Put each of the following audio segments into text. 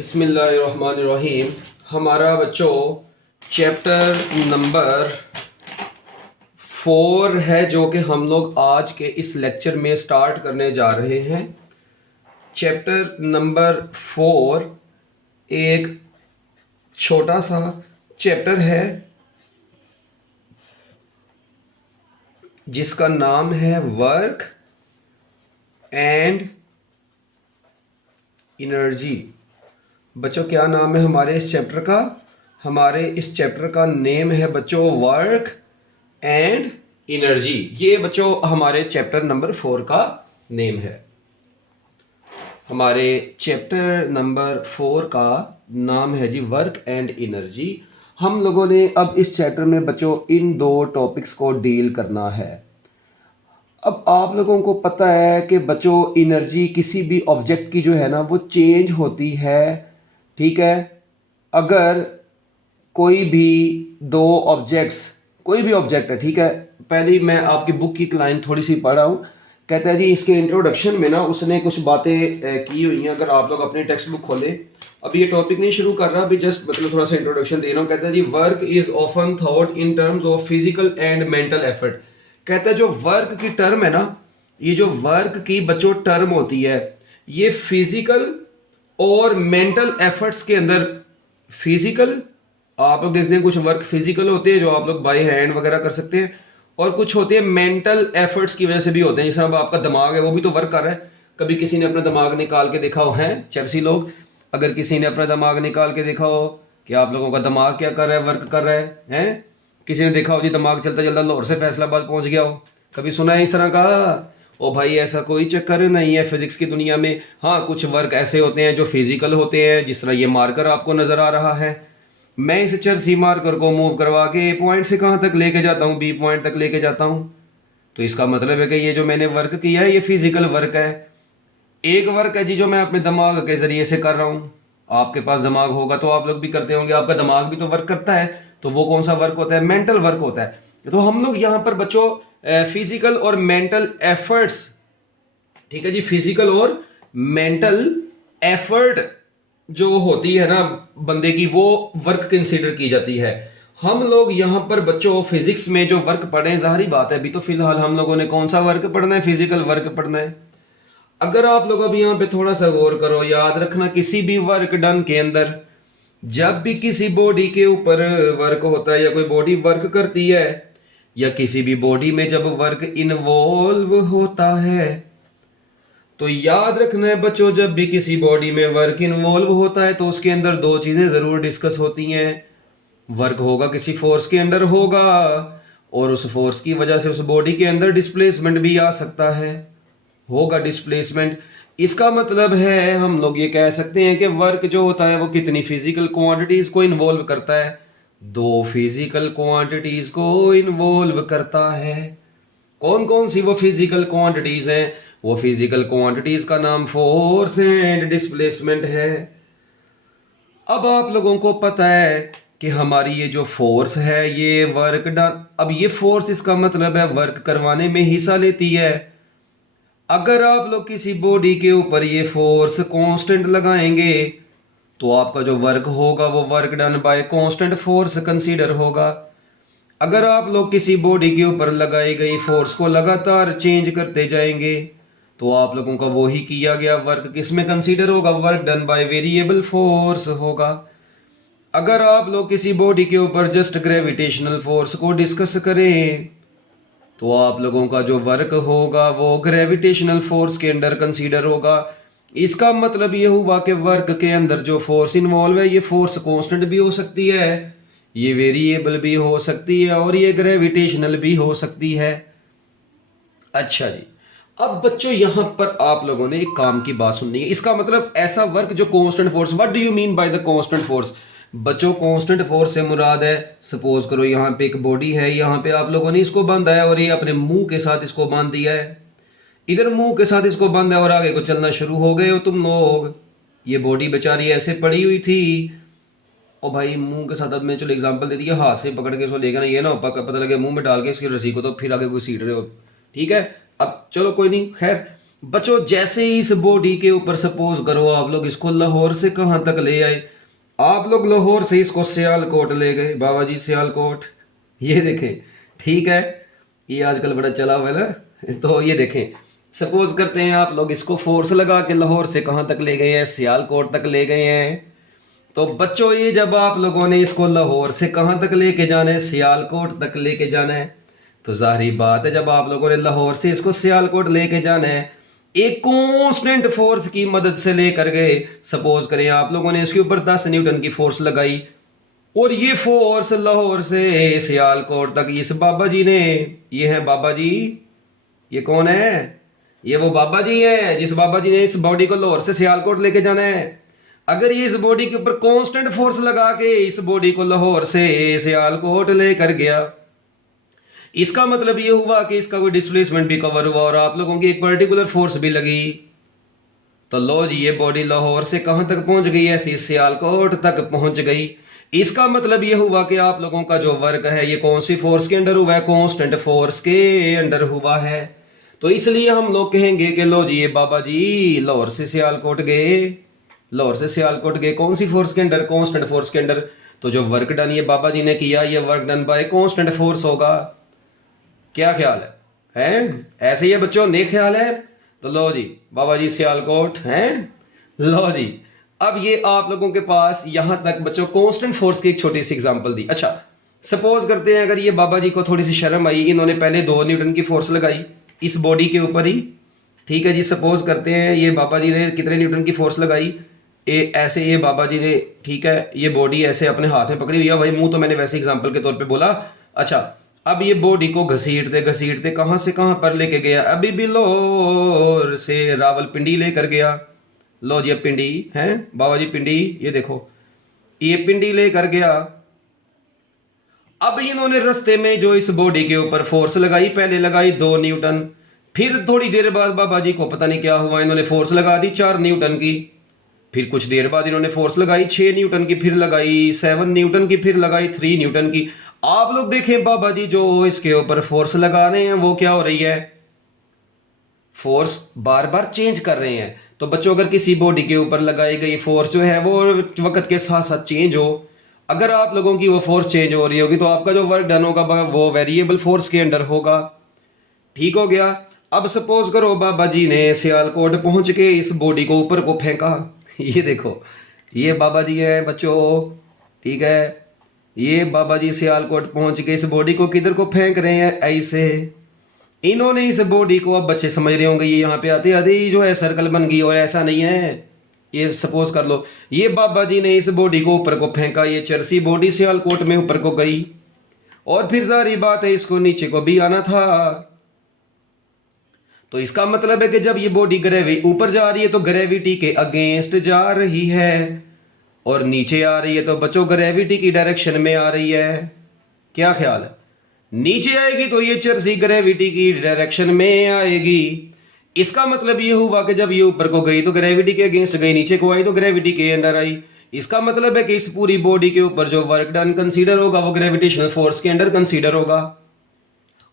बिस्मिल्लाहिर्रहमानिर्रहीम। हमारा बच्चों चैप्टर नंबर 4 है जो कि हम लोग आज के इस लेक्चर में स्टार्ट करने जा रहे हैं। चैप्टर नंबर 4 एक छोटा सा चैप्टर है जिसका नाम है वर्क एंड एनर्जी। बच्चों क्या नाम है हमारे इस चैप्टर का? हमारे इस चैप्टर का नेम है बच्चों वर्क एंड एनर्जी। ये बच्चों हमारे चैप्टर नंबर 4 का नेम है। हमारे चैप्टर नंबर 4 का नाम है जी वर्क एंड एनर्जी। हम लोगों ने अब इस चैप्टर में बच्चों इन दो टॉपिक्स को डील करना है। अब आप लोगों को पता है कि बच्चों एनर्जी किसी भी ऑब्जेक्ट की जो है ना वो चेंज होती है, ठीक है। अगर कोई भी दो ऑब्जेक्ट्स, कोई भी ऑब्जेक्ट है, ठीक है। पहले मैं आपकी बुक की लाइन थोड़ी सी पढ़ रहा हूँ। कहता है जी इसके इंट्रोडक्शन में ना उसने कुछ बातें की हुई हैं। अगर आप लोग अपनी टेक्स्ट बुक खोलें, अभी ये टॉपिक नहीं शुरू कर रहा, अभी जस्ट मतलब थोड़ा सा इंट्रोडक्शन दे रहा हूँ। कहता है जी work is often thought in terms of physical and mental effort. कहता है जो वर्क की टर्म है ना, ये जो वर्क की बच्चों टर्म होती है, ये फिजिकल और मेंटल एफर्ट्स के अंदर, फिजिकल आप लोग देखते हैं कुछ वर्क फिजिकल होते हैं जो आप लोग बाय हैंड वगैरह कर सकते हैं, और कुछ होते हैं मेंटल एफर्ट्स की वजह से भी होते हैं। जैसे अब आपका दिमाग है वो भी तो वर्क कर रहा है। कभी किसी ने अपना दिमाग निकाल के देखा हो, है चर्सी लोग, अगर किसी ने अपना दिमाग निकाल के देखा हो कि आप लोगों का दिमाग क्या कर रहा है, वर्क कर रहा है? किसी ने देखा हो जी दिमाग चलता चलता लाहौर से फैसलाबाद पहुंच गया हो? कभी सुना है इस तरह का? ओ भाई ऐसा कोई चक्कर नहीं है फिजिक्स की दुनिया में। हाँ कुछ वर्क ऐसे होते हैं जो फिजिकल होते हैं, जिस तरह ये मार्कर आपको नजर आ रहा है। मैं इस चर्सी मार्कर को मूव करवा के ए पॉइंट से कहाँ तक लेके जाता हूँ, बी पॉइंट तक लेके जाता हूँ। तो इसका मतलब है कि ये जो मैंने वर्क किया है ये फिजिकल वर्क है। एक वर्क है जी जो मैं अपने दिमाग के जरिए से कर रहा हूँ। आपके पास दिमाग होगा तो आप लोग भी करते होंगे, आपका दिमाग भी तो वर्क करता है। तो वो कौन सा वर्क होता है? मेंटल वर्क होता है। तो हम लोग यहाँ पर बच्चों फिजिकल और मेंटल एफर्ट्स, ठीक है जी, फिजिकल और मेंटल एफर्ट जो होती है ना बंदे की, वो वर्क कंसीडर की जाती है। हम लोग यहाँ पर बच्चों फिजिक्स में जो वर्क पढ़े, जाहिर बात है अभी तो फिलहाल हम लोगों ने कौन सा वर्क पढ़ना है? फिजिकल वर्क पढ़ना है। अगर आप लोग अब यहाँ पे थोड़ा सा गौर करो, याद रखना किसी भी वर्क डन के अंदर जब भी किसी बॉडी के ऊपर वर्क होता है या कोई बॉडी वर्क करती है, या किसी भी बॉडी में जब वर्क इन्वॉल्व होता है, तो याद रखना है बच्चों जब भी किसी बॉडी में वर्क इन्वॉल्व होता है तो उसके अंदर दो चीजें जरूर डिस्कस होती हैं। वर्क होगा किसी फोर्स के अंदर होगा, और उस फोर्स की वजह से उस बॉडी के अंदर डिस्प्लेसमेंट भी आ सकता है, होगा डिस्प्लेसमेंट। इसका मतलब है हम लोग ये कह सकते हैं कि वर्क जो होता है वो कितनी फिजिकल क्वांटिटीज को इन्वॉल्व करता है? दो फिजिकल क्वांटिटीज को इन्वॉल्व करता है। कौन कौन सी वो फिजिकल क्वांटिटीज हैं? वो फिजिकल क्वांटिटीज का नाम फोर्स एंड डिस्प्लेसमेंट है। अब आप लोगों को पता है कि हमारी ये जो फोर्स है ये वर्क डन, अब ये फोर्स इसका मतलब है वर्क करवाने में हिस्सा लेती है। अगर आप लोग किसी बॉडी के ऊपर ये फोर्स कांस्टेंट लगाएंगे तो आपका जो वर्क होगा वो work done by constant force consider होगा। अगर आप लोग किसी बॉडी के ऊपर लगाई गई फोर्स को लगातार चेंज करते जाएंगे तो आप लोगों का वो ही किया गया वर्क किस में कंसीडर होगा? Work done by variable force होगा। अगर आप लोग किसी बॉडी के ऊपर जस्ट ग्रेविटेशनल फोर्स को डिस्कस करें तो आप लोगों का जो वर्क होगा वो ग्रेविटेशनल फोर्स के अंडर कंसीडर होगा। इसका मतलब ये हुआ कि वर्क के अंदर जो फोर्स इन्वॉल्व है ये फोर्स कांस्टेंट भी हो सकती है, ये वेरिएबल भी हो सकती है, और ये ग्रेविटेशनल भी हो सकती है। अच्छा जी, अब बच्चों यहां पर आप लोगों ने एक काम की बात सुननी है। इसका मतलब ऐसा वर्क जो constant force, what do you mean by the constant force? बच्चों कांस्टेंट फोर्स से मुराद है, सपोज करो यहाँ पे एक बॉडी है, यहाँ पे आप लोगों ने इसको बांधा है और ये अपने मुंह के साथ इसको बांध दिया है, इधर मुंह के साथ इसको बांधा है और आगे को चलना शुरू हो गए हो तुम लोग। ये बॉडी बेचारी ऐसे पड़ी हुई थी, और भाई मुंह के साथ, अब मैं चलो एग्जांपल दे दिया, हाथ से पकड़ के इसको लेकर ये ना पता लगे मुंह में डाल के इसकी रस्सी को तो फिर आगे कोई सीट रहे हो, ठीक है। अब चलो कोई नहीं, खैर बच्चों जैसे ही इस बॉडी के ऊपर सपोज करो आप लोग इसको लाहौर से कहां तक ले आए, आप लोग लाहौर से इसको सियालकोट ले गए, बाबा जी सियालकोट, ये देखें, ठीक है, ये आजकल बड़ा चला हुआ है ना, तो ये देखें, सपोज करते हैं आप लोग इसको फोर्स लगा के लाहौर से कहां तक ले गए हैं, सियालकोट तक ले गए हैं। तो बच्चों ये जब आप लोगों ने इसको लाहौर से कहां तक लेके जाना है, सियालकोट तक लेके जाना है, तो जाहिर बात है जब आप लोगों ने लाहौर से इसको सियालकोट लेके जाना है, एक कांस्टेंट फोर्स की मदद से लेकर गए। सपोज करें आप लोगों ने इसके ऊपर 10 न्यूटन की फोर्स लगाई और ये फोर्स लाहौर से सियालकोट तक इस बाबा जी ने, ये है बाबा जी, ये कौन है, ये वो बाबा जी है जिस बाबा जी ने इस बॉडी को लाहौर से सियालकोट लेके जाना है। अगर ये इस बॉडी के ऊपर कांस्टेंट फोर्स लगा के इस बॉडी को लाहौर से सियालकोट लेकर गया, इसका मतलब ये हुआ कि इसका कोई डिस्प्लेसमेंट भी कवर हुआ और आप लोगों की एक पर्टिकुलर फोर्स भी लगी। तो लो जी ये बॉडी लाहौर से कहां तक पहुंच गई है, सियालकोट तक पहुंच गई। इसका मतलब ये हुआ कि आप लोगों का जो वर्क है ये कौन सी फोर्स के अंडर हुआ है, कांस्टेंट फोर्स के अंडर हुआ है। तो इसलिए हम लोग कहेंगे कि लो जी ये बाबा जी लाहौर से सियालकोट गए, लाहौर से सियालकोट गए कौन सी फोर्स के अंडर, कांस्टेंट फोर्स के अंडर। तो जो वर्क डन ये बाबा जी ने किया, ये work done by constant force होगा। क्या ख्याल है? ऐसे ही है बच्चों, नहीं ख्याल है? तो लो जी बाबा जी सियालकोट हैं, लो जी। अब ये आप लोगों के पास यहां तक बच्चों कांस्टेंट फोर्स की एक छोटी सी एग्जांपल दी। अच्छा सपोज करते हैं अगर ये बाबा जी को थोड़ी सी शर्म आई, इन्होंने पहले 2 न्यूटन की फोर्स लगाई इस बॉडी के ऊपर ही, ठीक है जी। सपोज करते हैं ये बाबा जी ने कितने न्यूटन की फोर्स लगाई, ऐसे ये बाबा जी ने, ठीक है, ये बॉडी ऐसे अपने हाथ में पकड़ी हुई है, भाई मुंह तो मैंने वैसे एग्जांपल के तौर पे बोला। अच्छा अब ये बॉडी को घसीटते घसीटते कहां से कहां पर लेके गया, अभी बिलोर से रावलपिंडी लेकर गया। लो जी पिंडी है बाबा जी, पिंडी, ये देखो ये पिंडी लेकर गया। अब इन्होंने रस्ते में जो इस बॉडी के ऊपर फोर्स लगाई, पहले लगाई 2 न्यूटन, फिर थोड़ी देर बाद बाबा जी को पता नहीं क्या हुआ, इन्होंने फोर्स लगा दी 4 न्यूटन की, फिर कुछ देर बाद इन्होंने फोर्स लगाई 6 न्यूटन की, फिर लगाई 7 न्यूटन की, फिर लगाई 3 न्यूटन की। आप लोग देखें बाबा जी जो इसके ऊपर फोर्स लगा रहे हैं वो क्या हो रही है, फोर्स बार बार चेंज कर रहे हैं। तो बच्चों अगर किसी बॉडी के ऊपर लगाई गई फोर्स जो है वो वक्त के साथ साथ चेंज हो, अगर आप लोगों की वो फोर्स चेंज हो रही होगी तो आपका जो वर्क डन होगा वो वेरिएबल फोर्स के अंडर होगा। ठीक हो गया। अब सपोज करो बाबा जी ने सियालकोट पहुंच के इस बॉडी को ऊपर को फेंका, ये देखो ये बाबा जी है बच्चों, ठीक है, ये बाबा जी सियालकोट पहुंच के इस बॉडी को किधर को फेंक रहे हैं, ऐसे। इन्होंने इस बॉडी को, अब बच्चे समझ रहे होंगे, ये यहाँ पे आते आते ही जो है सर्कल बन गई, और ऐसा नहीं है, ये सपोज कर लो ये बाबा जी ने इस बॉडी को ऊपर को फेंका, ये चरसी बॉडी सियालकोट में ऊपर को गई, और फिर सारी बात है इसको नीचे को भी आना था। तो इसका मतलब है कि जब ये बॉडी ग्रेविटी ऊपर जा रही है तो ग्रेविटी के अगेंस्ट जा रही है, और नीचे आ रही है तो बच्चों ग्रेविटी की डायरेक्शन में आ रही है। क्या ख्याल है? नीचे आएगी तो ये चरसी ग्रेविटी की डायरेक्शन में आएगी। इसका मतलब ये हुआ कि जब ये ऊपर को गई तो ग्रेविटी के अगेंस्ट गई, नीचे को आई तो ग्रेविटी के अंदर आई। इसका मतलब है कि इस पूरी बॉडी के ऊपर जो वर्क डन कंसीडर होगा वो ग्रेविटेशनल फोर्स के अंडर कंसीडर होगा,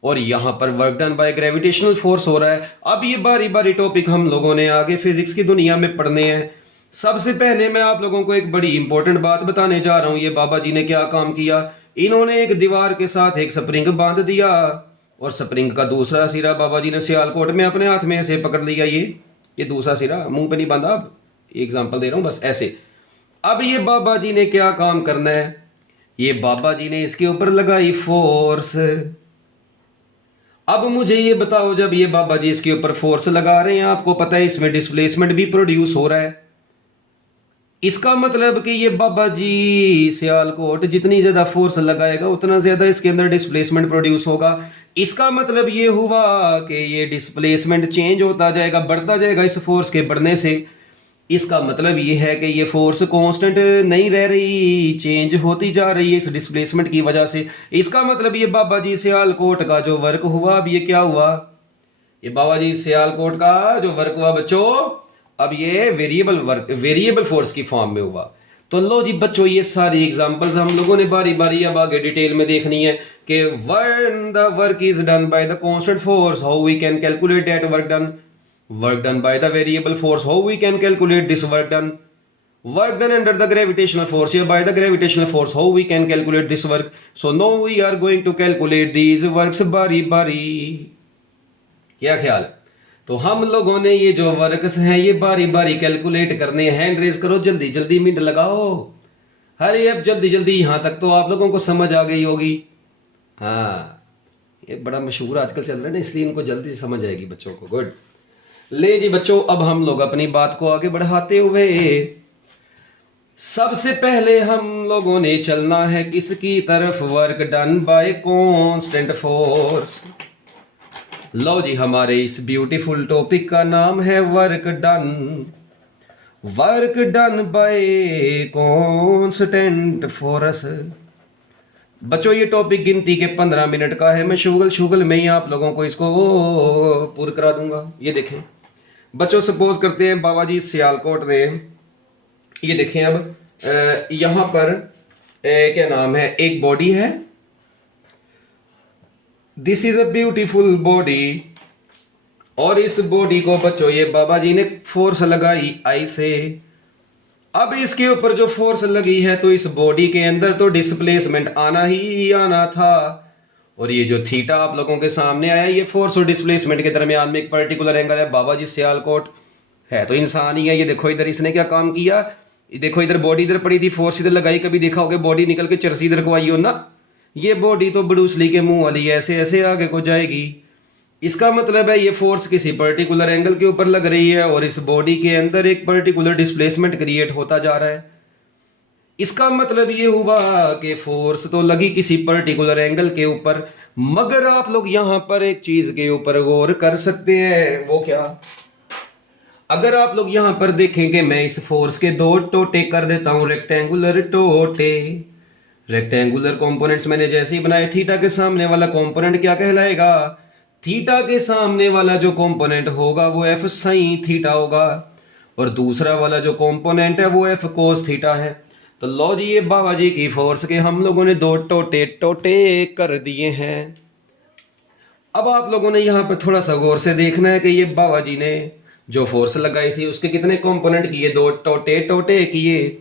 और यहां पर work done by gravitational force हो रहा है। अब ये बारी बारी टॉपिक हम लोगों ने आगे फिजिक्स की दुनिया में पढ़ने हैं। सबसे पहले मैं आप लोगों को एक बड़ी इंपॉर्टेंट बात बताने जा रहा हूं, ये बाबा जी ने क्या काम किया। इन्होंने एक दीवार के साथ एक स्प्रिंग बांध दिया, और स्प्रिंग का दूसरा सिरा बाबा जी ने सियालकोट में अपने हाथ में ऐसे पकड़ लिया, ये दूसरा सिरा, मुंह पे नहीं बांधा, अब एग्जाम्पल दे रहा हूं बस ऐसे। अब ये बाबा जी ने क्या काम करना है, ये बाबा जी ने इसके ऊपर लगाई फोर्स। अब मुझे ये बताओ, जब ये बाबा जी इसके ऊपर फोर्स लगा रहे हैं, आपको पता है इसमें डिस्प्लेसमेंट भी प्रोड्यूस हो रहा है। इसका मतलब कि ये बाबा जी सियालकोट जितनी ज्यादा फोर्स लगाएगा उतना ज्यादा इसके अंदर डिस्प्लेसमेंट प्रोड्यूस होगा। इसका मतलब ये हुआ कि ये डिस्प्लेसमेंट चेंज होता जाएगा, बढ़ता जाएगा इस फोर्स के बढ़ने से। इसका मतलब ये है कि ये फोर्स कांस्टेंट नहीं रह रही, चेंज होती जा रही है इस डिस्प्लेसमेंट की वजह से। इसका मतलब ये बाबा जी सियालकोट का जो वर्क हुआ, अब ये क्या हुआ, ये बाबा जी सियालकोट का जो वर्क हुआ बच्चों, अब ये वेरिएबल फोर्स की फॉर्म में हुआ। तो लो जी बच्चों ये सारी एग्जांपल्स हम लोगों ने बारी बारी अब आगे डिटेल में देखनी है कि when the work is done by the constant force, how we can calculate that work done. Work done by the variable force. How we can calculate this work done? Work done under the gravitational force. Here by the gravitational force, how we can calculate this work? So now we are going to calculate these works बारी बारी. क्या ख्याल है? तो हम लोगों ने ये जो वर्क्स हैं ये बारी बारी कैलकुलेट करने. हैंड रेज करो, जल्दी जल्दी मिनट लगाओ. हरी अब जल्दी जल्दी. यहां तक तो आप लोगों को समझ आ गई होगी. हाँ, ये बड़ा मशहूर आजकल चल रहा है ना, इसलिए इनको जल्दी से समझ आएगी बच्चों को. गुड. ले जी बच्चों, अब हम लोग अपनी बात को आगे बढ़ाते हुए सबसे पहले हम लोगों ने चलना है किसकी तरफ? Work done by constant force. लो जी, हमारे इस ब्यूटीफुल टॉपिक का नाम है work done. Work done by constant force. बच्चों ये टॉपिक गिनती के 15 मिनट का है. मैं शुगल में ही आप लोगों को इसको पूरा करा दूंगा. ये देखें बच्चों, सपोज करते हैं बाबा जी सियालकोट में, ये देखें अब यहां पर क्या नाम है, एक बॉडी है. This is a beautiful body. और इस बॉडी को बच्चों ये बाबा जी ने फोर्स लगाई आई से. अब इसके ऊपर जो फोर्स लगी है तो इस बॉडी के अंदर तो डिस्प्लेसमेंट आना ही आना था. और ये जो थीटा आप लोगों के सामने आया, ये फोर्स और डिस्प्लेसमेंट के दरमियान में एक पर्टिकुलर एंगल है. बाबा जी सियालकोट है तो इंसान ही है. ये देखो इधर इसने क्या काम किया. देखो इधर बॉडी इधर पड़ी थी, फोर्स इधर लगाई. कभी देखा होगा बॉडी निकल के चरसी इधर को आई हो ना. ये बॉडी तो ब्रूस ली के मुंह वाली ऐसे ऐसे आगे को जाएगी. इसका मतलब है ये फोर्स किसी पर्टिकुलर एंगल के ऊपर लग रही है और इस बॉडी के अंदर एक पर्टिकुलर डिस्प्लेसमेंट क्रिएट होता जा रहा है. इसका मतलब ये हुआ कि फोर्स तो लगी किसी पर्टिकुलर एंगल के ऊपर, मगर आप लोग यहां पर एक चीज के ऊपर गौर कर सकते हैं. वो क्या? अगर आप लोग यहां पर देखेंगे, मैं इस फोर्स के दो टोटे कर देता हूं, रेक्टेंगुलर टोटे. रेक्टेंगुलर कंपोनेंट्स मैंने जैसे ही बनाए, थीटा के सामने वाला कंपोनेंट क्या कहलाएगा? थीटा के सामने वाला जो कंपोनेंट होगा वो एफ साइन थीटा होगा और दूसरा वाला जो कंपोनेंट है वो एफ कोस थीटा है. तो लो जी, ये बाबा जी की फोर्स के हम लोगों ने दो टोटे टोटे कर दिए हैं. अब आप लोगों ने यहां पर थोड़ा सा गौर से देखना है कि ये बाबा जी ने जो फोर्स लगाई थी उसके कितने कंपोनेंट किए? दो टोटे टोटे किए.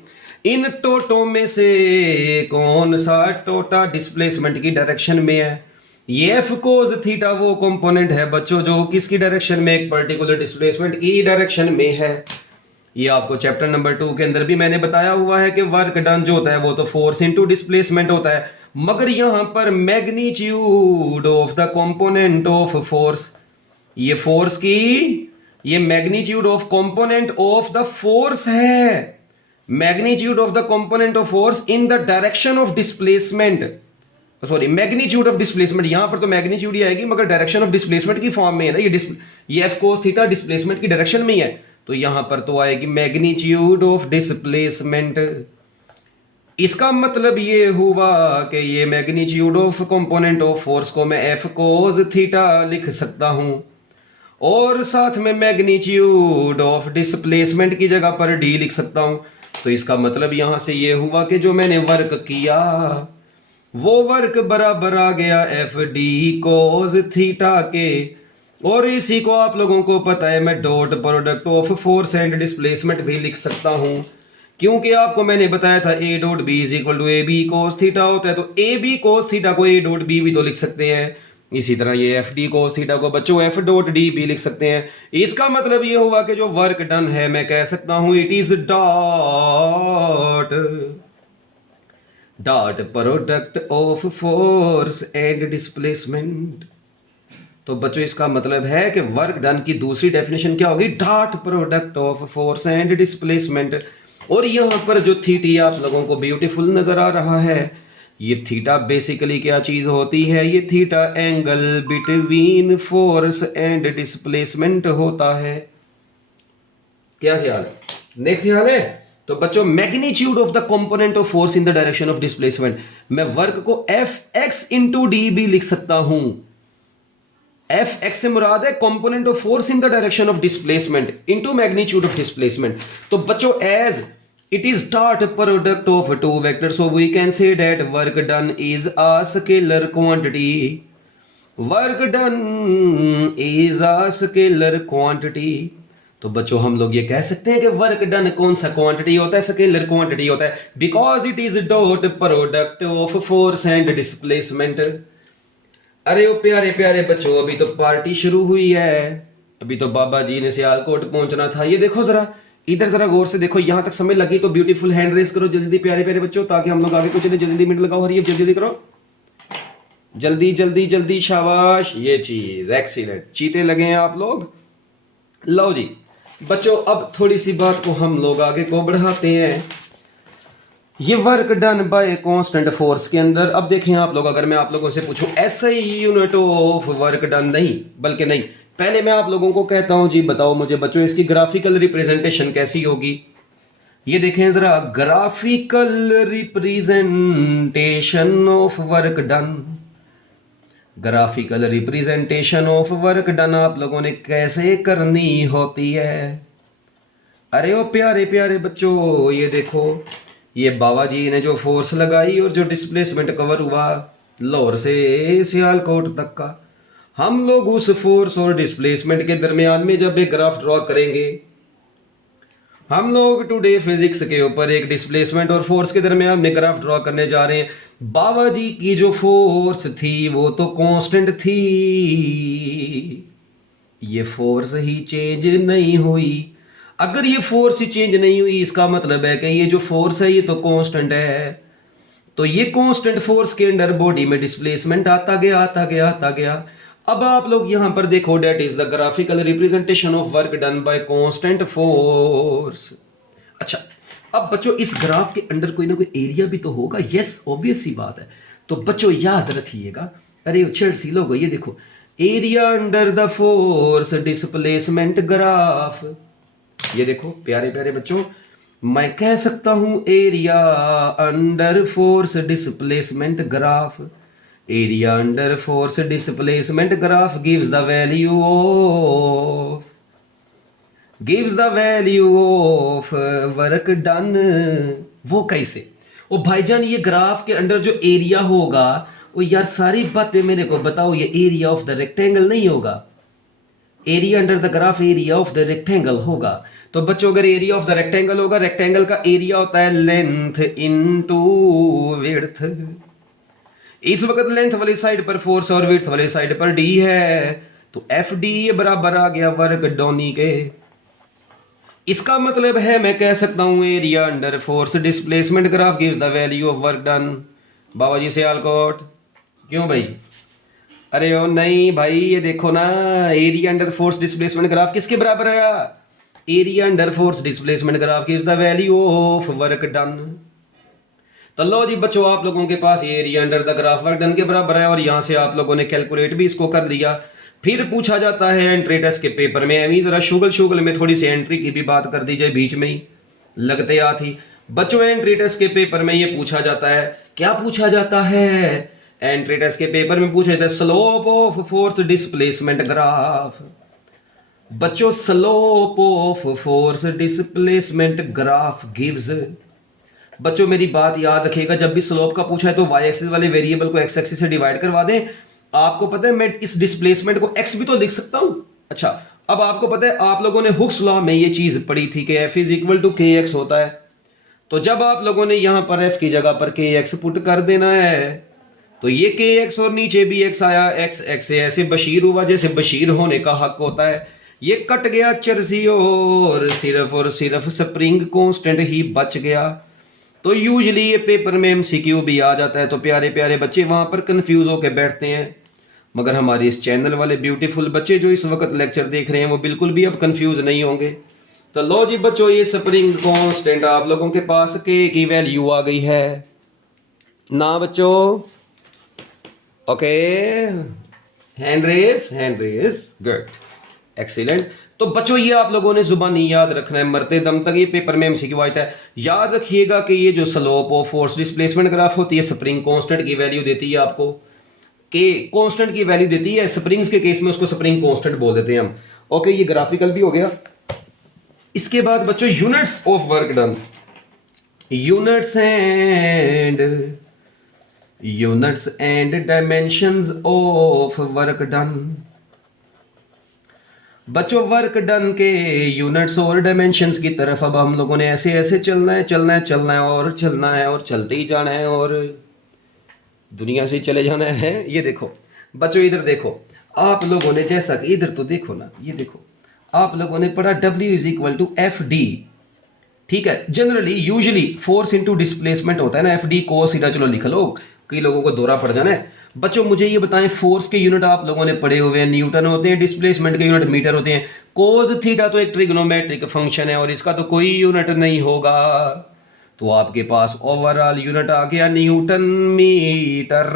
इन टोटों में से कौन सा टोटा डिस्प्लेसमेंट की डायरेक्शन में है? ये एफ कोस थीटा वो कंपोनेंट है बच्चों जो किसकी डायरेक्शन में? एक पर्टिकुलर डिस्प्लेसमेंट की डायरेक्शन में है. ये आपको चैप्टर नंबर 2 के अंदर भी मैंने बताया हुआ है कि वर्क डन जो होता है वो तो फोर्स इनटू डिस्प्लेसमेंट होता है, मगर यहां पर magnitude of the component of force, ये फोर्स की ये magnitude of component of the force है. Magnitude of the component of force in the direction of displacement, sorry magnitude of displacement. यहां पर तो मैग्नीट्यूड ही आएगी मगर डायरेक्शन ऑफ डिस्प्लेसमेंट की फॉर्म में है ना. ये एफ कोस थीटा डिस्प्लेसमेंट की डायरेक्शन में ही है, तो यहां पर तो आएगी मैग्नीट्यूड ऑफ डिस्प्लेसमेंट. इसका मतलब ये हुआ कि ये magnitude of component of force को मैं एफ कोस थीटा लिख सकता हूं और साथ में मैग्नीट्यूड ऑफ डिस्प्लेसमेंट की जगह पर डी लिख सकता हूं. तो इसका मतलब यहां से ये हुआ कि जो मैंने वर्क किया वो वर्क बराबर आ गया एफ डी कोस थीटा के. और इसी को आप लोगों को पता है मैं dot product of force and displacement भी लिख सकता हूं, क्योंकि आपको मैंने बताया था A dot B is equal to A B cos theta होता है. तो ए बी कोस थीटा को ए डॉट बी भी तो लिख सकते हैं. इसी तरह ये एफ डी कोस थीटा को बच्चों एफ डॉट डी भी लिख सकते हैं. इसका मतलब ये हुआ कि जो वर्क डन है मैं कह सकता हूं it is dot product of force and displacement. तो बच्चों इसका मतलब है कि वर्क डन की दूसरी डेफिनेशन क्या होगी? Dot product of force and displacement. और यहां पर जो थीटा आप लोगों को ब्यूटीफुल नजर आ रहा है, ये थीटा बेसिकली क्या चीज होती है? ये theta angle between force and displacement होता है. क्या ख्याल है? नहीं ख्याल है? तो बच्चों magnitude of the component of force in the direction of displacement, मैं वर्क को एफ एक्स इंटू डी भी लिख सकता हूं. एफ एक्स से मुराद है component of force in the direction of displacement into magnitude of displacement. तो बच्चों as it is dot product of two vectors, so we can say that work done is a scalar quantity. Work done is a scalar quantity. तो बच्चों हम लोग ये कह सकते हैं कि वर्क डन कौन सा क्वांटिटी होता है? स्केलर क्वांटिटी होता है, because it is dot product of force and displacement. अरे ओ प्यारे प्यारे बच्चों, अभी तो पार्टी शुरू हुई है, अभी तो बाबा जी ने सियालकोट पहुंचना था। ये देखो जरा, इधर जरा गौर से देखो, यहां तक समय लगी तो ब्यूटीफुल हैंड रेस करो जल्दी प्यारे प्यारे बच्चों, ताकि हम लोग आगे कुछ नहीं। जल्दी मिनट लगाओ, हरी जल्दी जल्दी करो, जल्दी जल्दी जल्दी, शाबाश, ये चीज एक्सीलेंट, चीते लगे हैं आप लोग। लो जी बच्चों, अब थोड़ी सी बात को हम लोग आगे को बढ़ाते हैं। ये work done by constant force के अंदर, अब देखें आप लोग, अगर मैं आप लोगों से पूछूं ऐसे ही यूनिट ऑफ वर्क डन, नहीं बल्कि नहीं, पहले मैं आप लोगों को कहता हूं जी, बताओ मुझे बच्चों इसकी ग्राफिकल रिप्रेजेंटेशन कैसी होगी। ये देखें जरा, graphical representation of work done, graphical representation of work done आप लोगों ने कैसे करनी होती है? अरे ओ प्यारे प्यारे बच्चों, ये देखो, ये बाबा जी ने जो फोर्स लगाई और जो डिस्प्लेसमेंट कवर हुआ लाहौर से सियालकोट तक का, हम लोग उस फोर्स और डिस्प्लेसमेंट के दरमियान में जब एक ग्राफ ड्रॉ करेंगे, हम लोग टुडे फिजिक्स के ऊपर एक डिस्प्लेसमेंट और फोर्स के दरमियान में ग्राफ ड्रॉ करने जा रहे हैं। बाबा जी की जो फोर्स थी वो तो कांस्टेंट थी, ये फोर्स ही चेंज नहीं हुई। अगर ये फोर्स ही चेंज नहीं हुई, इसका मतलब है कि ये जो फोर्स है ये तो कांस्टेंट है। तो ये कांस्टेंट फोर्स के अंडर बॉडी में डिस्प्लेसमेंट आता गया आता गया आता गया। अब आप लोग यहां पर देखो, that is the graphical representation of work done by constant force. अच्छा, अब बच्चों इस ग्राफ के अंदर कोई ना कोई एरिया भी तो होगा, यस ऑब्वियस सी बात है। तो बच्चों याद रखिएगा, अरे छेड़ सी लोगो, ये देखो, area under the force displacement graph. ये देखो प्यारे प्यारे बच्चों, मैं कह सकता हूं area under force displacement graph, area under force displacement graph gives the value of work done. वो कैसे? ओ भाईजान, ये ग्राफ के अंदर जो एरिया होगा, वो यार सारी बातें मेरे को बताओ, ये एरिया ऑफ द रेक्टेंगल नहीं होगा। Area under the graph area of the rectangle होगा। तो बच्चों अगर एरिया ऑफ द रेक्टेंगल होगा, रेक्टेंगल का एरिया होता है लेंथ इनटू विड्थ। इस वक्त लेंथ वाली साइड पर फोर्स और विड्थ वाली साइड पर डी है, तो एफ डी बराबर आ गया वर्क डोनी के। इसका मतलब है मैं कह सकता हूं area under force displacement graph gives the value of work done. बाबा जी सियालकोट, क्यों भाई? अरे ओ नहीं भाई, ये देखो ना, area under force displacement graph किसके बराबर आया? Area under force displacement graph gives the value of work done. तो लो जी बच्चों, आप लोगों के पास ये area under the graph work done के बराबर है, और यहां से आप लोगों ने कैलकुलेट भी इसको कर लिया। फिर पूछा जाता है एंट्री टेस्ट के पेपर में, अभी जरा शुगल में थोड़ी सी एंट्री की भी बात कर दी जाए, बीच में ही लगते आ थी बच्चों। एंट्री टेस्ट के पेपर में ये पूछा जाता है, क्या पूछा जाता है? एंट्री टेस्ट के पेपर में पूछा जाता है slope of force displacement graph. बच्चों slope of force displacement graph gives, बच्चों मेरी बात याद रखिएगा, जब भी स्लोप का पूछा है तो वाई एक्सिस वाले वेरिएबल को एक्स एक्सिस से डिवाइड करवा दें। आपको पता है मैं इस डिस्प्लेसमेंट को एक्स भी तो लिख सकता हूं। अच्छा, अब आपको पता है आप लोगों ने हुक्स लॉ में ये चीज पढ़ी थी कि एफ इज इक्वल टू के एक्स होता है। तो जब आप लोगों ने यहां पर एफ की जगह पर के एक्स पुट कर देना है, तो ये के एक्स और नीचे भी एक्स आया, एक्स एक्स से ऐसे बशीर हुआ जैसे बशीर होने का हक होता है। ये कट गया चर्सी और सिर्फ स्प्रिंग कांस्टेंट ही बच गया। तो यूजली ये पेपर में एमसीक्यू भी आ जाता है, तो प्यारे प्यारे बच्चे वहां पर कंफ्यूज होकर बैठते हैं। मगर हमारे इस चैनल वाले ब्यूटीफुल बच्चे जो इस वक्त लेक्चर देख रहे हैं, वो बिल्कुल भी अब कंफ्यूज नहीं होंगे। तो लो जी बच्चों, ये स्प्रिंग कांस्टेंट आप लोगों के पास के की वैल्यू आ गई है ना बच्चों? Okay, hand raise, good, excellent. तो बच्चों ये आप लोगों ने जुबानी याद रखना है मरते दम तक, ये पेपर में एमसीक्यू आता है। याद रखिएगा कि ये जो slope of force displacement graph होती है, स्प्रिंग कांस्टेंट की वैल्यू देती है आपको, के कांस्टेंट की वैल्यू देती है। स्प्रिंग्स के केस में उसको स्प्रिंग कांस्टेंट बोल देते हैं हम। ओके, ये ग्राफिकल भी हो गया। इसके बाद बच्चों units of work done, units units and dimensions of work done. बच्चों वर्क डन के यूनिट्स और डायमेंशंस की तरफ अब हम लोगों ने ऐसे ऐसे चलना है चलना है चलना है और चलना है और चलते ही जाना है और दुनिया से चले जाना है। ये देखो बच्चों, इधर देखो, आप लोगों ने जैसा कि इधर तो देखो ना, ये देखो आप लोगों ने पढ़ा W is equal to F D. ठीक है, generally usually force into displacement होता है ना, एफ डी कोस थीटा। चलो लिख लो, कई लोगों को दौरा पड़ जाना है। बच्चों मुझे ये बताएं, फोर्स के यूनिट आप लोगों ने पढ़े हुए हैं, न्यूटन होते हैं, डिस्प्लेसमेंट के यूनिट मीटर होते हैं। कोस थीटा तो एक ट्रिग्नोमेट्रिक फंक्शन है और इसका तो कोई यूनिट नहीं होगा, तो आपके पास ओवरऑल यूनिट आ गया न्यूटन मीटर।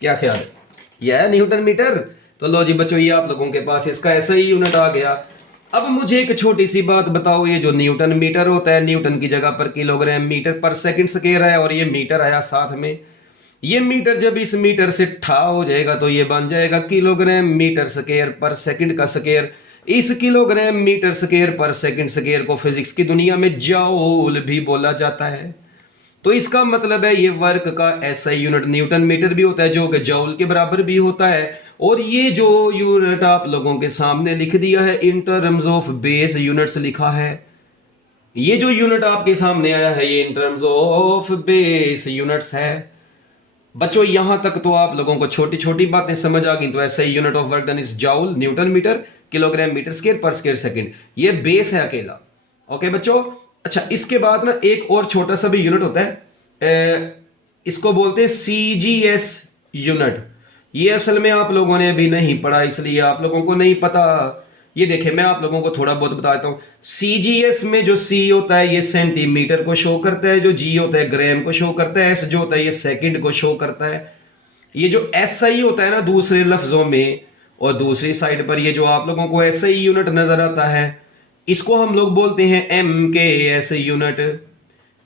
क्या ख्याल है, यह है न्यूटन मीटर। तो लो जी बच्चों, ये आप लोगों के पास इसका ऐसा ही यूनिट आ गया। अब मुझे एक छोटी सी बात बताओ, ये जो न्यूटन मीटर होता है, न्यूटन की जगह पर किलोग्राम मीटर पर सेकंड स्क्वायर है और ये मीटर आया साथ में। ये मीटर जब इस मीटर से ठा हो जाएगा तो ये बन जाएगा किलोग्राम मीटर स्क्वायर पर सेकंड का स्क्वायर। इस किलोग्राम मीटर स्क्वायर पर सेकंड स्क्वायर को फिजिक्स की दुनिया में जूल भी बोला जाता है। तो इसका मतलब है ये वर्क का एसआई यूनिट न्यूटन मीटर भी होता है, जो कि जूल के बराबर भी होता है। और ये जो यूनिट आप लोगों के सामने लिख दिया है इन टर्म्स ऑफ बेस यूनिट्स लिखा है, ये जो यूनिट आपके सामने आया है ये इन टर्म्स ऑफ बेस यूनिट्स है। बच्चों यहां तक तो आप लोगों को छोटी छोटी बातें समझ आ गई। तो SI unit of work done is joule, newton metre, kilogram metre square per square second, ये बेस है अकेला। ओके बच्चों, अच्छा इसके बाद ना एक और छोटा सा भी यूनिट होता है, इसको बोलते हैं सीजीएस यूनिट। ये असल में आप लोगों ने अभी नहीं पढ़ा, इसलिए आप लोगों को नहीं पता। ये देखे मैं आप लोगों को थोड़ा बहुत बताता हूं। सीजीएस में जो सी होता है ये सेंटीमीटर को शो करता है, जो जी होता है ग्राम को शो करता है, एस जो होता है ये सेकंड को शो करता है। ये जो एसआई होता है ना दूसरे लफ्जों में, और दूसरी साइड पर ये जो आप लोगों को एसआई यूनिट नजर आता है, इसको हम लोग बोलते हैं एम के एस यूनिट।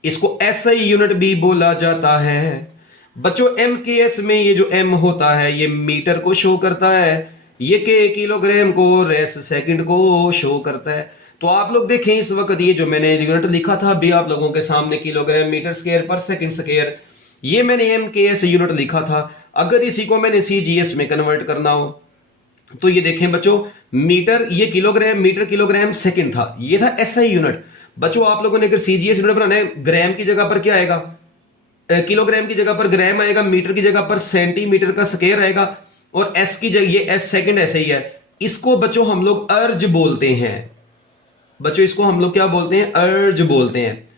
इसको एसआई यूनिट भी बोला जाता है। बच्चों एम के एस में ये जो एम होता है ये मीटर को शो करता है, ये के किलोग्राम को और एस सेकंड को शो करता है। तो आप लोग देखें इस वक्त ये जो मैंने यूनिट लिखा था अभी आप लोगों के सामने, किलोग्राम मीटर स्क्वायर पर सेकंड स्क्वायर, ये मैंने एम के एस यूनिट लिखा था। अगर इसी को मैंने सीजीएस में कन्वर्ट करना हो तो ये देखें बच्चों, मीटर ये किलोग्राम मीटर किलोग्राम सेकंड था, ये था एसआई यूनिट। बच्चों आप लोगों ने अगर सीजीएस यूनिट बनाना है, ग्राम की जगह पर क्या आएगा, किलोग्राम की जगह पर ग्राम आएगा, मीटर की जगह पर सेंटीमीटर का स्क्वायर आएगा, और एस की जगह ये एस सेकंड ऐसे ही है। इसको बच्चों हम लोग अर्ज बोलते हैं। बच्चों इसको हम लोग क्या बोलते हैं, अर्ज बोलते हैं।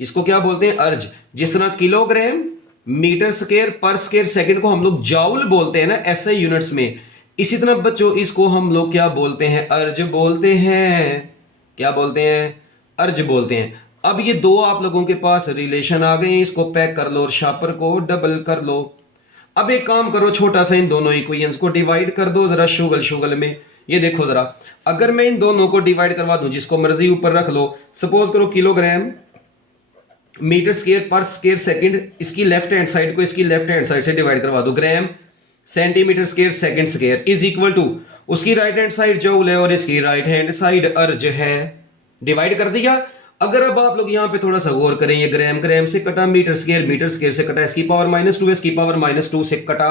इसको क्या बोलते हैं, अर्ज। जिस तरह kilogram metre square per square second को हम लोग जूल बोलते हैं ना एसआई यूनिट्स में, इसी तरह बच्चों इसको हम लोग क्या बोलते हैं, अर्ज बोलते हैं। क्या बोलते हैं, अर्ज बोलते हैं। अब ये दो आप लोगों के पास रिलेशन आ गए, इसको पैक कर लो और शापर को डबल कर लो। अब एक काम करो, छोटा सा इन दोनों इक्वेशंस को डिवाइड कर दो जरा शुगल शुगल में। ये देखो जरा, अगर मैं इन दोनों को डिवाइड करवा दूं, जिसको मर्जी ऊपर रख लो, सपोज करो kilogram metre square per square second, इसकी लेफ्ट हैंड साइड को इसकी लेफ्ट हैंड साइड से डिवाइड करवा दो, gram centimetre square second square is equal to, उसकी राइट हैंड साइड जूल है और इसकी राइट हैंड साइड अर्ज है। डिवाइड कर दिया। अगर अब आप लोग यहां पे थोड़ा सा गौर करें, ये ग्राम ग्राम से कटा, मीटर स्क्वायर से कटा, इसकी पावर -2 इसकी पावर -2 से कटा,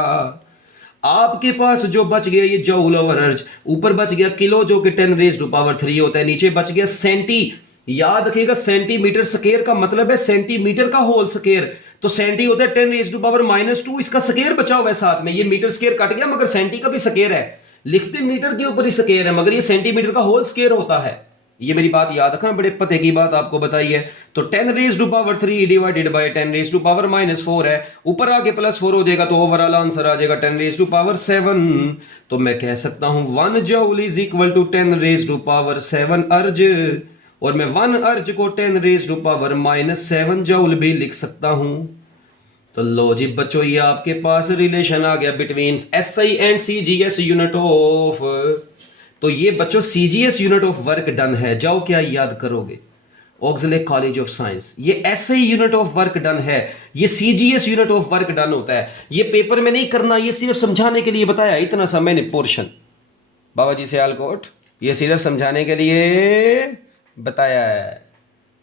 आपके पास जो बच गया ये जूल ओवर अर्ज। ऊपर बच गया किलो जो कि 10⁻³ होता है, नीचे बच गया सेंटी। याद रखिएगा सेंटीमीटर स्क्वायर का मतलब है सेंटीमीटर का होल स्क्वायर, तो सेंटी होता है 10⁻², इसका स्क्वायर बचा हुआ है साथ में। ये मीटर स्क्वायर कट गया मगर सेंटी का भी स्क्वायर है, लिखते मीटर के ऊपर ही स्क्वायर है मगर ये सेंटीमीटर का होल स्क्वायर होता है। ये मेरी बात याद रखना, बड़े पते की बात आपको बताई है। तो 10⁻³ डिवाइडेड बाय 10⁻⁻4 है, ऊपर आके +4 हो जाएगा तो ओवरऑल आंसर आ जाएगा 10⁻7। तो मैं कह सकता हूं 1 जूल इज इक्वल टू 10⁻7 अर्ज, और मैं 1 अर्ज को 10⁻7 जूल भी लिख सकता हूं। तो लो जी बच्चों, ये आपके पास रिलेशन आ गया between SI and CGS unit of. तो ये बच्चों CGS unit of work done है, जाओ क्या याद करोगे, ऑक्सले कॉलेज ऑफ साइंस। ये SI unit of work done है, ये CGS unit of work done होता है। ये पेपर में नहीं करना, ये सिर्फ समझाने के लिए बताया, इतना सा मैंने पोर्शन बाबा जी सियालकोट, ये सिर्फ समझाने के लिए बताया है।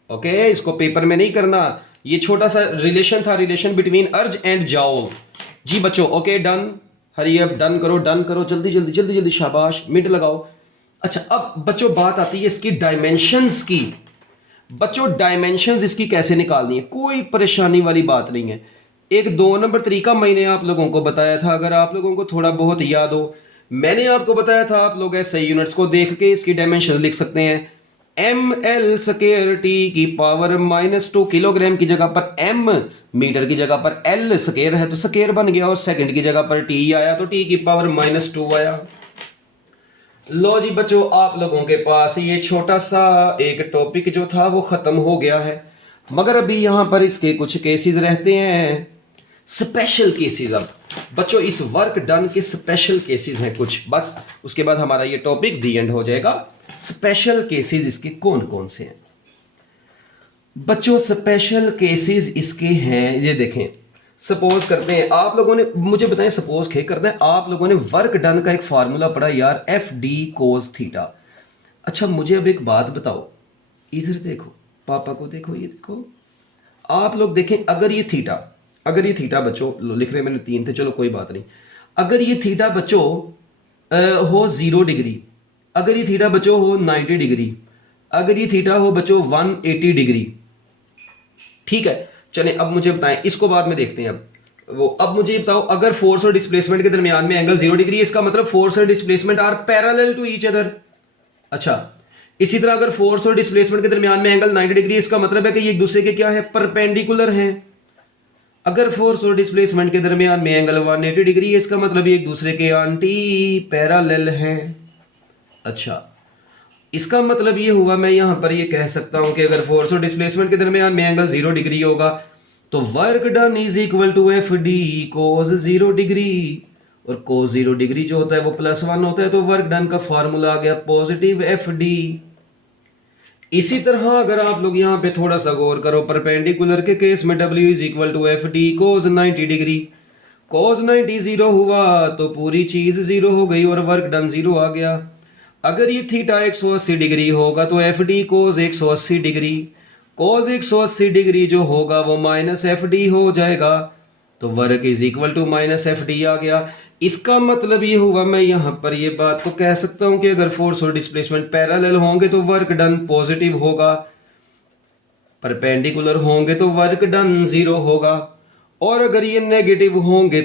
ओके, इसको पेपर में नहीं करना, ये छोटा सा रिलेशन था, रिलेशन बिटवीन अर्ज एंड जाओ। जी बच्चों, ओके डन, हरी अब डन करो जल्दी जल्दी जल्दी जल्दी, शाबाश, मिनट लगाओ। अच्छा, अब बच्चों बात आती है इसकी डायमेंशंस की। बच्चों डायमेंशंस इसकी कैसे निकालनी है, कोई परेशानी वाली बात नहीं है। एक 2 नंबर तरीका मैंने आप लोगों को बताया था, अगर आप लोगों को थोड़ा बहुत याद हो, मैंने आपको बताया था आप लोग ऐसे यूनिट्स को देख के इसकी डायमेंशन लिख सकते हैं। ml²T⁻²- किलोग्राम की जगह पर m, मीटर की जगह पर l स्क्वायर है तो स्क्वायर बन गया, और सेकंड की जगह पर t आया तो T⁻²- आया। लो जी बच्चों, आप लोगों के पास ये छोटा सा एक टॉपिक जो था वो खत्म हो गया है, मगर अभी यहां पर इसके कुछ केसेस रहते हैं, स्पेशल केसेस। अब बच्चों इस वर्क डन के स्पेशल केसेस हैं कुछ, बस उसके बाद हमारा ये टॉपिक दी एंड हो जाएगा। स्पेशल केसेस इसके कौन कौन से हैं बच्चों? स्पेशल केसेस इसके हैं, ये देखें। सपोज करते हैं, आप लोगों ने मुझे बताएं, सपोज करते हैं आप लोगों ने वर्क डन का एक फार्मूला पढ़ा यार, FD cos थीटा। अच्छा मुझे अब एक बात बताओ, इधर देखो, पापा को देखो, ये देखो, आप लोग देखें, अगर ये थीटा बच्चों, लिख रहे मैंने 3 थे, चलो कोई बात नहीं। अगर ये थीटा बच्चों हो 0 डिग्री, अगर ये थीटा बच्चों हो 90 डिग्री, अगर ये थीटा हो बच्चों 180 डिग्री, ठीक है। चले अब मुझे बताएं, इसको बाद में देखते हैं। अब मुझे बताओ, अगर फोर्स और डिस्प्लेसमेंट के दरमियान में एंगल 0 डिग्री है, इसका मतलब फोर्स और displacement are parallel to each other. अच्छा, इसी तरह अगर फोर्स और डिस्प्लेसमेंट के दरमियान में एंगल 90 डिग्री, इसका मतलब है कि ये एक दूसरे के क्या है, परपेंडिकुलर हैं। अगर फोर्स और डिस्प्लेसमेंट के दरमियान में एंगल 180 डिग्री है, इसका मतलब ये एक दूसरे के एंटी पैरेलल हैं। अच्छा, इसका मतलब ये हुआ, मैं यहां पर ये कह सकता हूं कि अगर फोर्स और डिस्प्लेसमेंट के दरमियान में एंगल 0 डिग्री होगा तो work done is equal to FD cos 0 degree, और cos 0 डिग्री जो होता है वो +1 होता है, तो वर्क डन का फॉर्मूला आ गया पॉजिटिव FD। इसी तरह अगर आप लोग यहां पे थोड़ा सा गौर करो, परपेंडिकुलर के केस में W is equal to FD cos 90 degree, cos 90 0 हुआ तो पूरी चीज 0 हो गई और वर्क डन 0 आ गया। अगर ये थीटा 180 डिग्री होगा तो FD cos 180 degree, cos 180 degree जो होगा वो -FD हो जाएगा, तो work is equal to -FD आ गया। इसका मतलब ये हुआ, मैं यहां पर ये बात को कह सकता हूं कि अगर फोर्स और डिस्प्लेसमेंट पैरेलल होंगे तो वर्क डन पॉजिटिव होगा, परपेंडिकुलर होंगे तो वर्क डन 0 होगा, और अगर ये नेगेटिव होंगे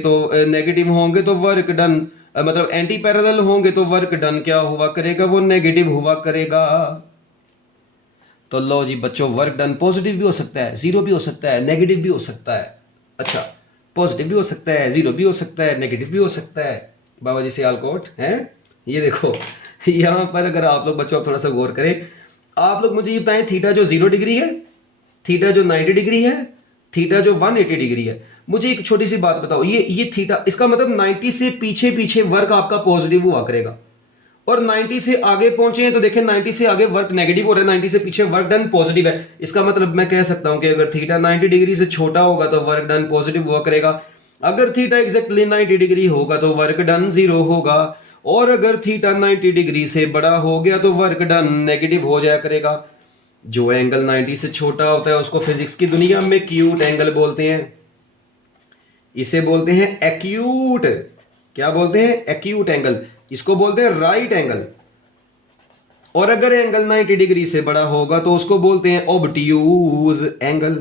तो वर्क डन मतलब एंटी पैरेलल होंगे तो वर्क डन क्या हुआ करेगा, वो नेगेटिव हुआ करेगा। तो लो जी बच्चों, वर्क डन पॉजिटिव भी हो सकता है, 0 भी हो सकता है, नेगेटिव भी हो सकता है। अच्छा, पॉजिटिव भी हो सकता है, 0 भी हो सकता है, नेगेटिव भी हो सकता है। बाबा जी सियालकोट हैं, ये देखो यहां पर अगर आप लोग बच्चों थोड़ा सा गौर करें, आप लोग मुझे ये बताएं, थीटा जो 0 डिग्री है, थीटा जो 90 डिग्री है, थीटा जो 180 डिग्री है, मुझे एक छोटी सी बात बताओ, ये थीटा, इसका मतलब 90 से पीछे पीछे वर्क आपका पॉजिटिव हुआ करेगा, और 90 से आगे पहुंचे हैं तो देखें 90 से आगे वर्क नेगेटिव हो रहा है, 90 से पीछे वर्क डन पॉजिटिव है। इसका मतलब मैं कह सकता हूं कि अगर थीटा 90 डिग्री से छोटा होगा तो वर्क डन पॉजिटिव हुआ करेगा, अगर थीटा एग्जैक्टली 90 डिग्री होगा तो वर्क डन 0 होगा, और अगर थीटा 90 डिग्री से बड़ा हो गया तो वर्क डन नेगेटिव हो जाया करेगा। जो एंगल 90 से छोटा होता है उसको फिजिक्स की दुनिया में एक्यूट एंगल बोलते हैं, इसे बोलते हैं एक्यूट, क्या बोलते हैं, एक्यूट एंगल, इसको बोलते हैं राइट एंगल। और अगर एंगल 90 डिग्री से बड़ा होगा तो उसको बोलते हैं ऑब्ट्यूज एंगल।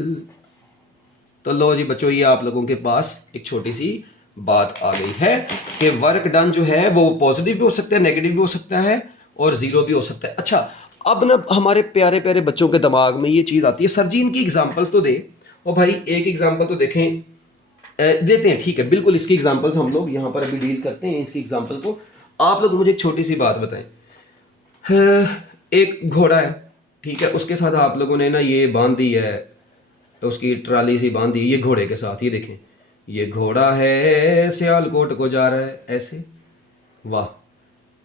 तो लो जी बच्चों, ये आप लोगों के पास एक छोटी सी बात आ गई है कि वर्क डन जो है वो पॉजिटिव भी हो सकता है, नेगेटिव भी हो सकता है, और 0 भी हो सकता है। अच्छा, अब ना हमारे प्यारे प्यारे बच्चों के दिमाग में ये चीज आती है, सर जी इनकी एग्जांपल्स तो दे, और भाई एक एग्जांपल तो देखें, देते हैं, ठीक है, बिल्कुल इसकी एग्जांपल्स हम लोग यहां पर अभी डील करते हैं इसकी एग्जांपल को। आप लोग मुझे एक छोटी सी बात बताएं, एक घोड़ा है, ठीक है, उसके साथ आप लोगों ने ना ये बांध दी है, तो उसकी ट्राली सी बांध दी ये घोड़े के साथ, ये देखें, ये घोड़ा है सियालकोट को जा रहा है ऐसे, वाह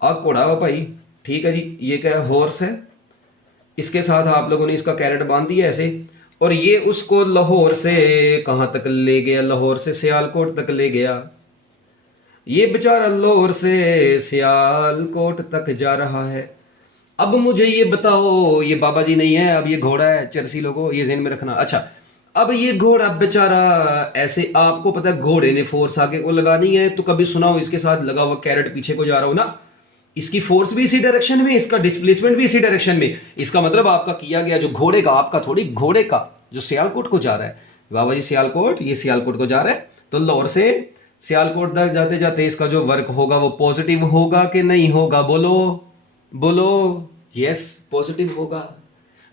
आ घोड़ा वाह भाई, ठीक है जी, ये क्या है, हॉर्स है, इसके साथ आप लोगों ने इसका कैरेट बांध दिया ऐसे, और ये उसको लाहौर से कहां तक ले गया, लाहौर से सियालकोट तक ले गया। ये बेचारा लाहौर से सियालकोट तक जा रहा है। अब मुझे ये बताओ, ये बाबा जी नहीं है, अब ये घोड़ा है, चरसी लोगों, ये ज़हन में रखना। अच्छा, अब ये घोड़ा बेचारा ऐसे, आपको पता है घोड़े ने फोर्स आगे को लगानी है, तो कभी सुना हो इसके साथ लगा हुआ कैरेट पीछे को जा रहा हो ना, इसकी फोर्स भी इसी डायरेक्शन में, इसका डिस्प्लेसमेंट भी इसी डायरेक्शन में। इसका मतलब आपका किया गया जो घोड़े का, आपका थोड़ी, घोड़े का जो सियालकोट को जा रहा है, बाबा जी सियालकोट, ये सियालकोट को जा रहा है, तो लाहौर से सियालकोट तक जाते जाते इसका जो वर्क होगा वो पॉजिटिव होगा कि नहीं होगा? बोलो बोलो। यस, पॉजिटिव होगा।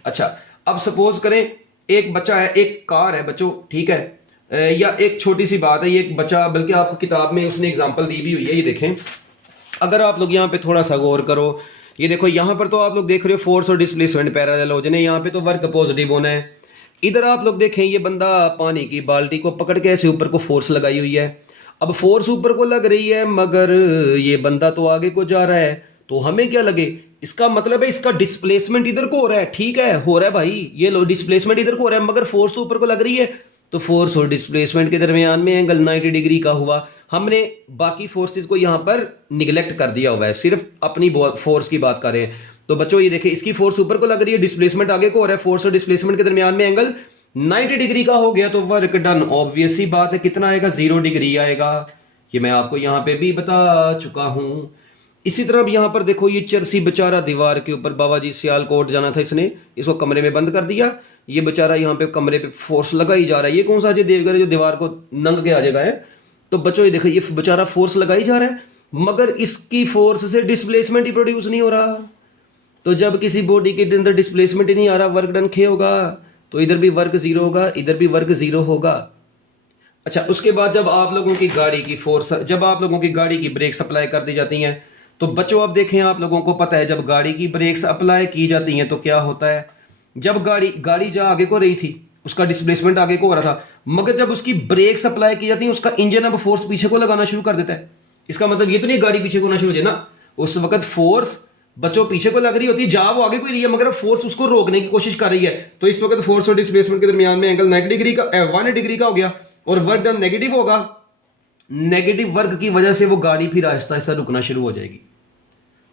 अच्छा, अब सपोज करें एक बच्चा है, एक कार है बच्चों, ठीक है, या एक छोटी सी बात है, ये एक बच्चा, बल्कि आपको किताब में उसने एग्जांपल दी भी हुई है, ये देखें, अगर आप लोग यहाँ पे थोड़ा सा गौर करो, ये देखो यहाँ पर तो आप लोग देख रहे हो फोर्स और डिस्प्लेसमेंट पैरेलल हो जाने, यहाँ पे तो वर्क पॉजिटिव होना है। इधर आप लोग देखें, ये बंदा पानी की बाल्टी को पकड़ के ऐसे ऊपर को फोर्स लगाई हुई है। अब फोर्स ऊपर को लग रही है, मगर ये बंदा तो आगे को जा रहा है, तो हमें क्या लगे? इसका मतलब है इसका डिस्प्लेसमेंट इधर को हो रहा है, ठीक है, हो रहा है भाई, ये लो डिस्प्लेसमेंट इधर को हो रहा है, मगर फोर्स तो ऊपर को लग रही है, तो फोर्स और डिस्प्लेसमेंट के दरमियान में एंगल 90 डिग्री का हुआ। हमने बाकी फोर्सेस को यहां पर निगलेक्ट कर दिया हुआ है, सिर्फ अपनी फोर्स की बात कर रहे हैं। तो बच्चों ये देखिए, इसकी फोर्स ऊपर को लग रही है, डिस्प्लेसमेंट आगे को हो रहा है, फोर्स और डिस्प्लेसमेंट के दरमियान में एंगल 90 डिग्री का हो गया, तो वर्क डन ऑब्वियस सी बात है कितना आएगा? 0 डिग्री आएगा। ये मैं आपको यहां पे भी बता चुका हूं। इसी तरह यहां पर देखो, ये चरसी बेचारा दीवार के ऊपर, बाबा जी सियालकोट जाना था, इसने इसको कमरे में बंद कर दिया, ये बेचारा यहाँ पे कमरे पे फोर्स लगा ही जा रहा है। ये कौन सा अजय देवगन है जो दीवार को नंग के आ जाएगा है? तो बच्चों ये देखो, ये बेचारा फोर्स लगाई जा रहा है, मगर इसकी फोर्स से डिस्प्लेसमेंट ही प्रोड्यूस नहीं हो रहा। तो जब किसी बॉडी के अंदर डिस्प्लेसमेंट ही नहीं आ रहा, वर्क डन खे होगा, तो इधर भी वर्क 0 होगा, इधर भी वर्क 0 होगा। अच्छा, उसके बाद जब आप लोगों की गाड़ी की फोर्स, जब आप लोगों की गाड़ी की ब्रेक अप्लाई कर दी जाती हैं, तो बच्चों अब देखें, आप लोगों को पता है जब गाड़ी की ब्रेक्स अप्लाई की जाती हैं तो क्या होता है? जब गाड़ी जहां आगे को रही थी, उसका डिस्प्लेसमेंट आगे को हो रहा था, मगर जब उसकी ब्रेक्स अप्लाई की जाती है, उसका इंजन अब फोर्स पीछे को लगाना शुरू कर देता है। इसका मतलब ये तो नहीं गाड़ी पीछे को होना शुरू हो जाए ना, उस वक्त फोर्स बच्चों पीछे को लग रही होती है, जहां वो आगे को रही है, मगर फोर्स उसको रोकने की कोशिश कर रही है। तो इस वक्त फोर्स और डिस्प्लेसमेंट के दरमियान में एंगल 90 डिग्री का 1 डिग्री का हो गया, और वर्क डन नेगेटिव होगा। नेगेटिव वर्क की वजह से वो गाड़ी फिर आहिस्ता आहिस्ता रुकना शुरू हो जाएगी।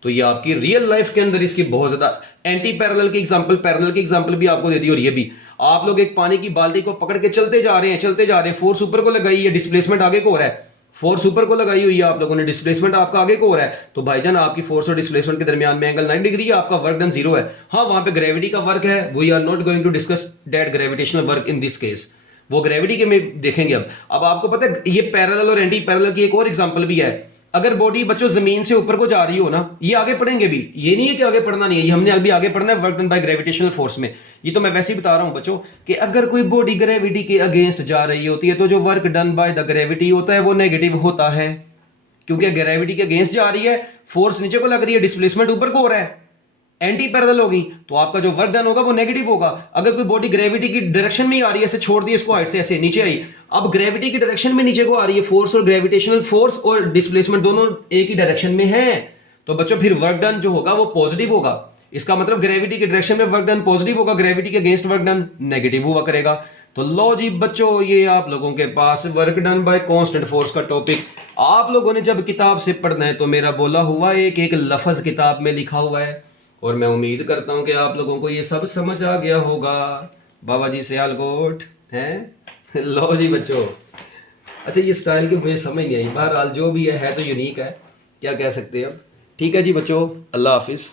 तो ये आपकी रियल लाइफ के अंदर इसकी बहुत ज्यादा एंटी पैरेलल की एग्जांपल, पैरेलल की एग्जांपल भी आपको दे दी। और ये भी आप लोग एक पानी की बाल्टी को पकड़ के चलते जा रहे हैं, फोर्स ऊपर को लगाई है, डिस्प्लेसमेंट आगे को हो रहा है, फोर्स ऊपर को लगाई हुई है आप लोगों ने, डिस्प्लेसमेंट आपका आगे को हो रहा है, तो भाईजान आपकी फोर्स और डिस्प्लेसमेंट के दरमियान में एंगल 90 डिग्री है, आपका वर्क डन 0 है। हाँ, वहां पे ग्रेविटी का वर्क है, we are not going to discuss that gravitational work in this case, वो ग्रेविटी के में देखेंगे। अब आपको पता है ये पैरेलल और एंटी पैरेलल की एक और एग्जांपल भी है। अगर बॉडी बच्चों जमीन से ऊपर को जा रही हो ना, ये आगे पढ़ेंगे भी, ये नहीं है कि आगे पढ़ना नहीं है, ये हमने अभी आगे पढ़ना है work done by gravitational force में। ये तो मैं वैसे ही बता रहा हूं बच्चों कि अगर कोई बॉडी ग्रेविटी के अगेंस्ट जा रही होती है, तो जो work done by the gravity होता है वो नेगेटिव होता है, क्योंकि ग्रेविटी के अगेंस्ट जा रही है, फोर्स नीचे को लग रही है, डिस्प्लेसमेंट ऊपर को हो रहा है, एंटी पैरेलल होगी, तो आपका जो वर्क डन होगा वो नेगेटिव होगा। अगर कोई बॉडी ग्रेविटी की डायरेक्शन में ही आ रही है, ऐसे छोड़ दी इसको हाइट से, ऐसे नीचे आई, अब ग्रेविटी की डायरेक्शन में नीचे को आ रही है, फोर्स और ग्रेविटेशनल फोर्स और डिस्प्लेसमेंट दोनों एक ही डायरेक्शन में है, तो बच्चों फिर वर्क डन जो होगा वो पॉजिटिव होगा। इसका मतलब ग्रेविटी के डायरेक्शन में वर्क डन पॉजिटिव होगा, ग्रेविटी के अगेंस्ट वर्क डन नेगेटिव हुआ करेगा। तो लो जी बच्चों, ये आप लोगों के पास work done by constant force का टॉपिक आप लोगों ने जब किताब से पढ़ना है, तो मेरा बोला हुआ एक एक लफ्ज किताब में लिखा हुआ है, और मैं उम्मीद करता हूं कि आप लोगों को ये सब समझ आ गया होगा। बाबा जी सियालकोट हैं। लो जी बच्चों, अच्छा ये स्टाइल की मुझे समझ नहीं आई, बहरहाल जो भी है तो यूनिक है, क्या कह सकते हैं अब। ठीक है जी बच्चों, अल्लाह हाफिज।